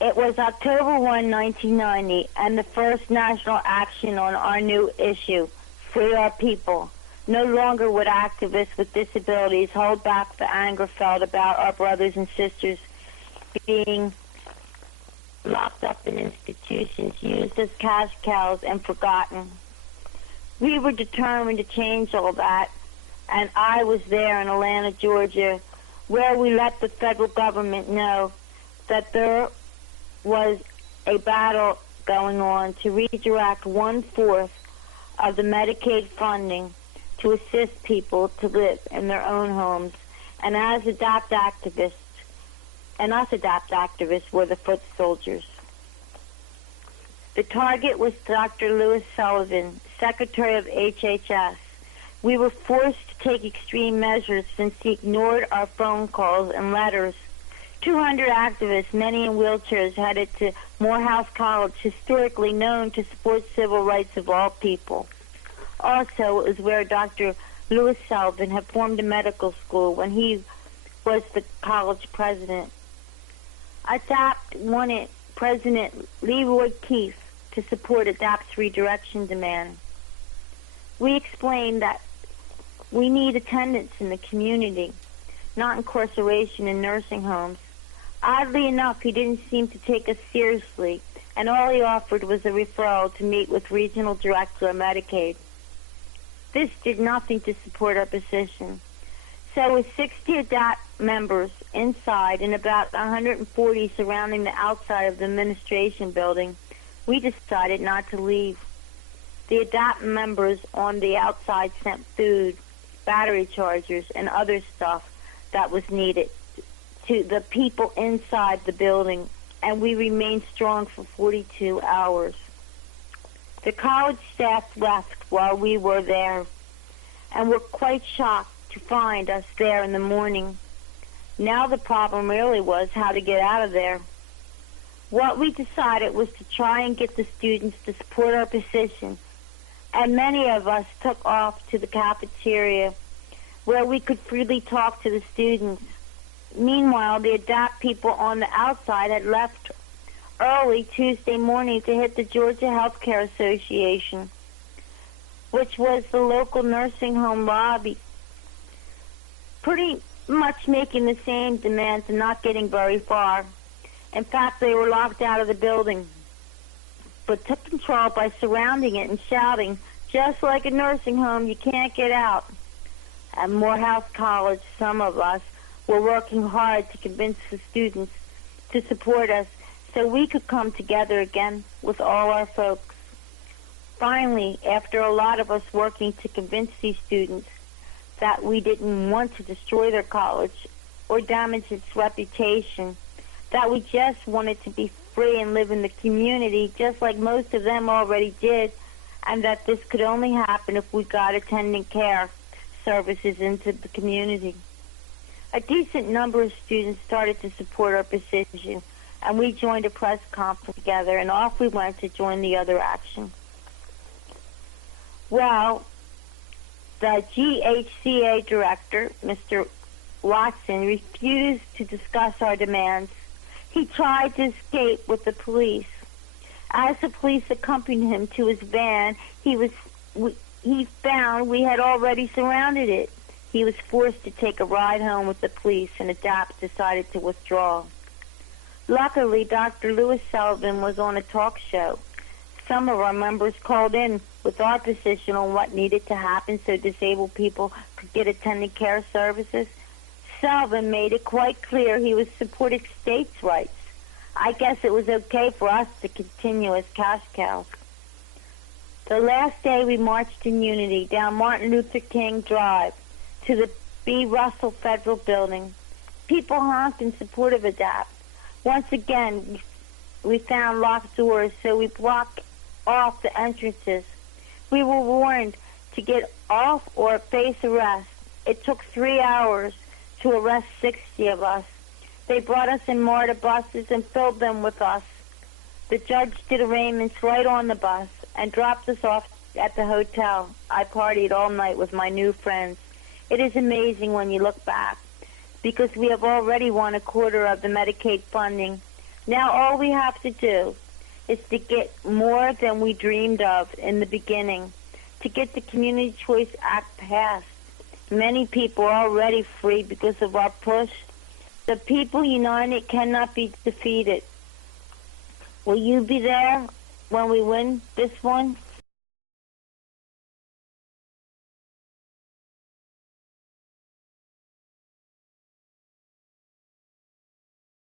It was October 1, 1990, and the first national action on our new issue, Free Our People. No longer would activists with disabilities hold back the anger felt about our brothers and sisters being locked up in institutions, used as cash cows, and forgotten. We were determined to change all that, and I was there in Atlanta, Georgia, where we let the federal government know that there was a battle going on to redirect 1/4 of the Medicaid funding to assist people to live in their own homes. And as ADOPT activists, and us ADOPT activists were the foot soldiers. The target was Dr. Louis Sullivan, Secretary of HHS. We were forced to take extreme measures since he ignored our phone calls and letters. 200 activists, many in wheelchairs, headed to Morehouse College, historically known to support civil rights of all people. Also, it was where Dr. Louis Sullivan had formed a medical school when he was the college president. ADOPT wanted President Leroy Keefe to support ADOPT's redirection demand. We explained that we need attendance in the community, not incarceration in nursing homes. Oddly enough, he didn't seem to take us seriously, and all he offered was a referral to meet with Regional Director of Medicaid. This did nothing to support our position. So with 60 ADOPT members inside and about 140 surrounding the outside of the administration building, we decided not to leave. The ADOPT members on the outside sent food, battery chargers, and other stuff that was needed to the people inside the building, and we remained strong for 42 hours. The college staff left while we were there, and were quite shocked to find us there in the morning. Now the problem really was how to get out of there. What we decided was to try and get the students to support our position, and many of us took off to the cafeteria where we could freely talk to the students. Meanwhile, the ADOPT people on the outside had left early Tuesday morning to hit the Georgia Healthcare Association, which was the local nursing home lobby, pretty much making the same demands and not getting very far. In fact, they were locked out of the building, but took control by surrounding it and shouting, "Just like a nursing home, you can't get out." At Morehouse College, some of us were working hard to convince the students to support us so we could come together again with all our folks. Finally, after a lot of us working to convince these students that we didn't want to destroy their college or damage its reputation, that we just wanted to be free and live in the community just like most of them already did, and that this could only happen if we got attendant care services into the community. A decent number of students started to support our position, and we joined a press conference together, and off we went to join the other action. Well, the GHCA director, Mr. Watson, refused to discuss our demands. He tried to escape with the police. As the police accompanied him to his van, he found we had already surrounded it. He was forced to take a ride home with the police, and ADOPT decided to withdraw. Luckily, Dr. Louis Sullivan was on a talk show. Some of our members called in with our position on what needed to happen so disabled people could get attendant care services. Sullivan made it quite clear he was supporting states' rights. I guess it was okay for us to continue as cash cows. The last day we marched in unity down Martin Luther King Drive to the B. Russell Federal Building. People honked in support of ADOPT. Once again, we found locked doors, so we blocked off the entrances. We were warned to get off or face arrest. It took 3 hours to arrest 60 of us. They brought us in MARTA buses and filled them with us. The judge did arraignments right on the bus and dropped us off at the hotel. I partied all night with my new friends. It is amazing when you look back, because we have already won 1/4 of the Medicaid funding. Now all we have to do is to get more than we dreamed of in the beginning, to get the Community Choice Act passed. Many people are already free because of our push. The people united cannot be defeated. Will you be there when we win this one?